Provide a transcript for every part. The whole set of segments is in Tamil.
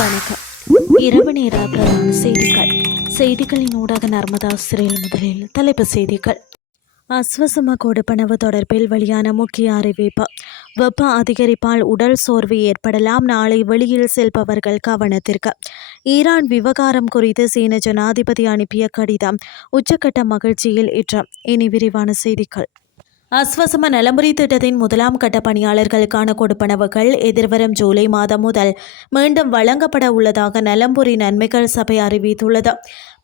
வணக்கம். இரவு நேர பிரதான செய்திகளின் ஊடாக நர்மதா சிறையில் முதலில் தலைப்புச் செய்திகள். அஸ்வசம கொடுப்பனவு தொடர்பில் வெளியான முக்கிய அறிவிப்பு. வெப்ப அதிகரிப்பால் உடல் சோர்வு ஏற்படலாம், நாளை வெளியில் செல்பவர்கள் கவனத்திற்கு. ஈரான் விவகாரம் குறித்து சீன ஜனாதிபதி அனுப்பிய கடிதம் உச்சக்கட்ட மகிழ்ச்சியில் ஏற்றம். இனி விரிவான செய்திகள். அஸ்வசம நலமுறை திட்டத்தின் முதலாம் கட்ட பணியாளர்களுக்கான கொடுப்பனவுகள் எதிர்வரும் ஜூலை மாதம் முதல் மீண்டும் வழங்கப்பட உள்ளதாக நலம்புரி நன்மைகள் சபை அறிவித்துள்ளது.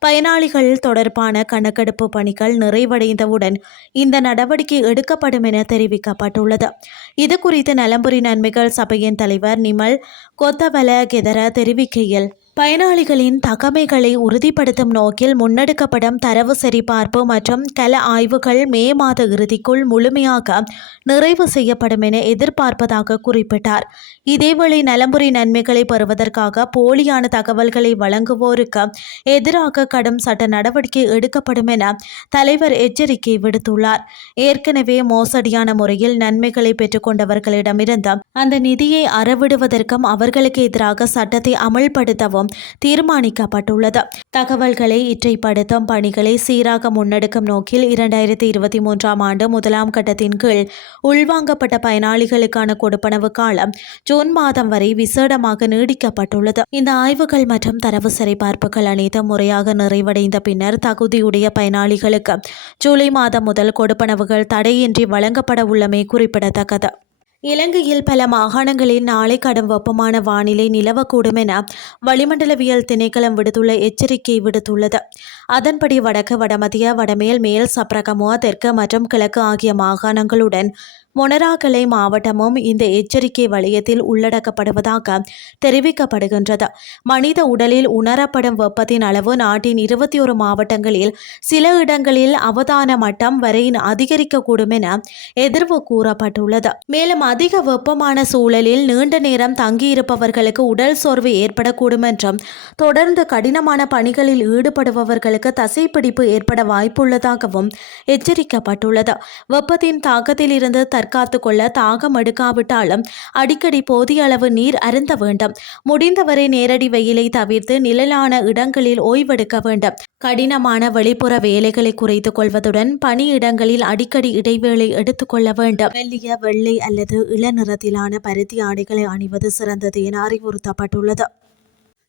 பயனாளிகள் தொடர்பான கணக்கெடுப்பு பணிகள் நிறைவடைந்தவுடன் இந்த நடவடிக்கை எடுக்கப்படும் என தெரிவிக்கப்பட்டுள்ளது. இதுகுறித்து நலம்புரி நன்மைகள் சபையின் தலைவர் நிமல் கொத்தவலகெதர தெரிவிக்கையில், பயனாளிகளின் தகமைகளை உறுதிப்படுத்தும் நோக்கில் முன்னெடுக்கப்படும் தரவு சரிபார்ப்பு மற்றும் கள ஆய்வுகள் மே மாத இறுதிக்குள் முழுமையாக நிறைவு செய்யப்படும் என எதிர்பார்ப்பதாக குறிப்பிட்டார். இதேவேளை நலம்புரி நன்மைகளை பெறுவதற்காக போலியான தகவல்களை வழங்குவோருக்கு எதிராக கடும் சட்ட நடவடிக்கை எடுக்கப்படும் என தலைவர் எச்சரிக்கை விடுத்துள்ளார். ஏற்கனவே மோசடியான முறையில் நன்மைகளை பெற்றுக்கொண்டவர்களிடமிருந்து அந்த நிதியை அறவிடுவதற்கும் அவர்களுக்கு எதிராக சட்டத்தை அமல்படுத்தவும் தீர்மானிக்கப்பட்டுள்ளது. தகவல்களை இற்றைப்படுத்தும் பணிகளை சீராக முன்னெடுக்கும் நோக்கில் 2023 ஆண்டு முதலாம் கட்டத்தின் கீழ் உள்வாங்கப்பட்ட பயனாளிகளுக்கான கொடுப்பனவு காலம் ஜூன் மாதம் வரை விசேடமாக நீடிக்கப்பட்டுள்ளது. இந்த ஆய்வுகள் மற்றும் தரவு சரிபார்ப்புகள் அனைத்தும் முறையாக நிறைவடைந்த பின்னர் தகுதியுடைய பயனாளிகளுக்கு ஜூலை மாதம் முதல் கொடுப்பனவுகள் தடையின்றி வழங்கப்பட உள்ளமை குறிப்பிடத்தக்கது. இலங்கையில் பல மாகாணங்களில் நாளை கடும் வெப்பமான வானிலை நிலவக்கூடும் என வளிமண்டலவியல் திணைக்களம் விடுத்துள்ள எச்சரிக்கை விடுத்துள்ளது. அதன்படி வடக்கு, வடமத்திய, வடமேல், மேல் சப்ரகமுவ, தெற்கு மற்றும் கிழக்கு ஆகிய மாகாணங்களுடன் மொனராகலை மாவட்டமும் இந்த எச்சரிக்கை வலயத்தில் உள்ளடக்கப்படுவதாக தெரிவிக்கப்படுகின்றது. மனித உடலில் உணரப்படும் வெப்பத்தின் அளவு நாட்டின் 21 மாவட்டங்களில் சில இடங்களில் அவதான மட்டம் வரை அதிகரிக்கக்கூடும் என எதிர்வு கூறப்பட்டுள்ளது. மேலும் அதிக வெப்பமான சூழலில் நீண்ட நேரம் தங்கியிருப்பவர்களுக்கு உடல் சோர்வு ஏற்படக்கூடும் என்றும் தொடர்ந்து கடினமான பணிகளில் ஈடுபடுபவர்களுக்கு தசைப்பிடிப்பு ஏற்பட வாய்ப்புள்ளதாகவும் எச்சரிக்கப்பட்டுள்ளது. வெப்பத்தின் தாக்கத்தில் இருந்து தற்காத்து கொள்ள தாகம் எடுக்காவிட்டாலும் அடிக்கடி போதிய அளவு நீர் அருந்த வேண்டும். முடிந்தவரை நேரடி வெயிலை தவிர்த்து நிழலான இடங்களில் ஓய்வெடுக்க வேண்டும். கடினமான வெளிப்புற வேலைகளை குறைத்துக் கொள்வதுடன் பணியிடங்களில் அடிக்கடி இடைவேளை எடுத்துக்கொள்ள வேண்டும். மெல்லிய வெள்ளை அல்லது இளநிறத்திலான பருத்தி ஆடைகளை அணிவது சிறந்தது என அறிவுறுத்தப்பட்டுள்ளது.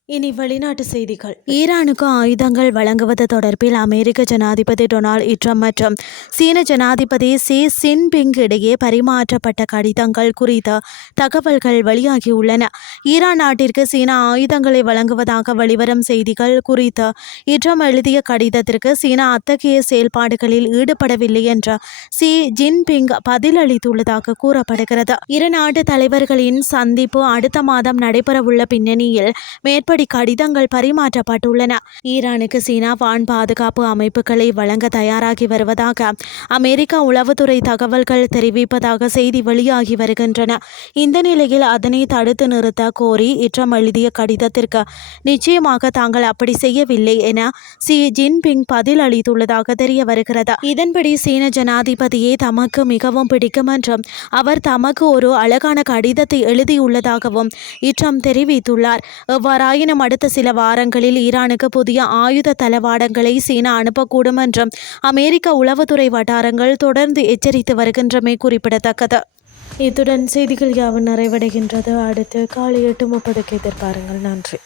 இனி வெளிநாட்டு செய்திகள். ஈரானுக்கு ஆயுதங்கள் வழங்குவது தொடர்பில் அமெரிக்க ஜனாதிபதி டொனால்ட் ட்ரம்ப் மற்றும் சீன ஜனாதிபதி ஷி ஜின்பிங் இடையே பரிமாற்றப்பட்ட கடிதங்கள் குறித்த தகவல்கள் வெளியாகியுள்ளன. ஈரான் நாட்டிற்கு சீனா ஆயுதங்களை வழங்குவதாக வெளிவரும் செய்திகள் குறித்து ட்ரம்ப் எழுதிய கடிதத்திற்கு சீனா அத்தகைய செயல்பாடுகளில் ஈடுபடவில்லை என்று ஷி ஜின்பிங் பதிலளித்துள்ளதாக கூறப்படுகிறது. இரு நாட்டு தலைவர்களின் சந்திப்பு அடுத்த மாதம் நடைபெறவுள்ள பின்னணியில் மேற்படி கடிதங்கள் பரிமாற்றப்பட்டுள்ளன. ஈரானுக்கு சீனா வான் பாதுகாப்பு அமைப்புகளை வழங்க தயாராகி வருவதாக அமெரிக்க உளவுத்துறை தகவல்கள் தெரிவிப்பதாக செய்தி வெளியாகி வருகின்றன. இந்த நிலையில் அதனை தடுத்து நிறுத்த கோரி ட்ரம்ப் எழுதிய கடிதத்திற்கு நிச்சயமாக தாங்கள் அப்படி செய்யவில்லை என ஷி ஜின்பிங் பதில் அளித்துள்ளதாக தெரிய வருகிறது. இதன்படி சீன ஜனாதிபதியை தமக்கு மிகவும் பிடிக்கும் என்றும் அவர் தமக்கு ஒரு அழகான கடிதத்தை எழுதியுள்ளதாகவும் ட்ரம்ப் தெரிவித்துள்ளார். எவ்வாறாயினும் அடுத்த சில வாரங்களில் ஈரானுக்கு புதிய ஆயுத தளவாடங்களை சீனா அனுப்பக்கூடும் என்றும் அமெரிக்க உளவுத்துறை வட்டாரங்கள் தொடர்ந்து எச்சரித்து வருகின்றமை குறிப்பிடத்தக்கது. இத்துடன் செய்திகள் யாவும் நிறைவடைகின்றது. அடுத்து காலை 8:30 எதிர்பாருங்கள். நன்றி.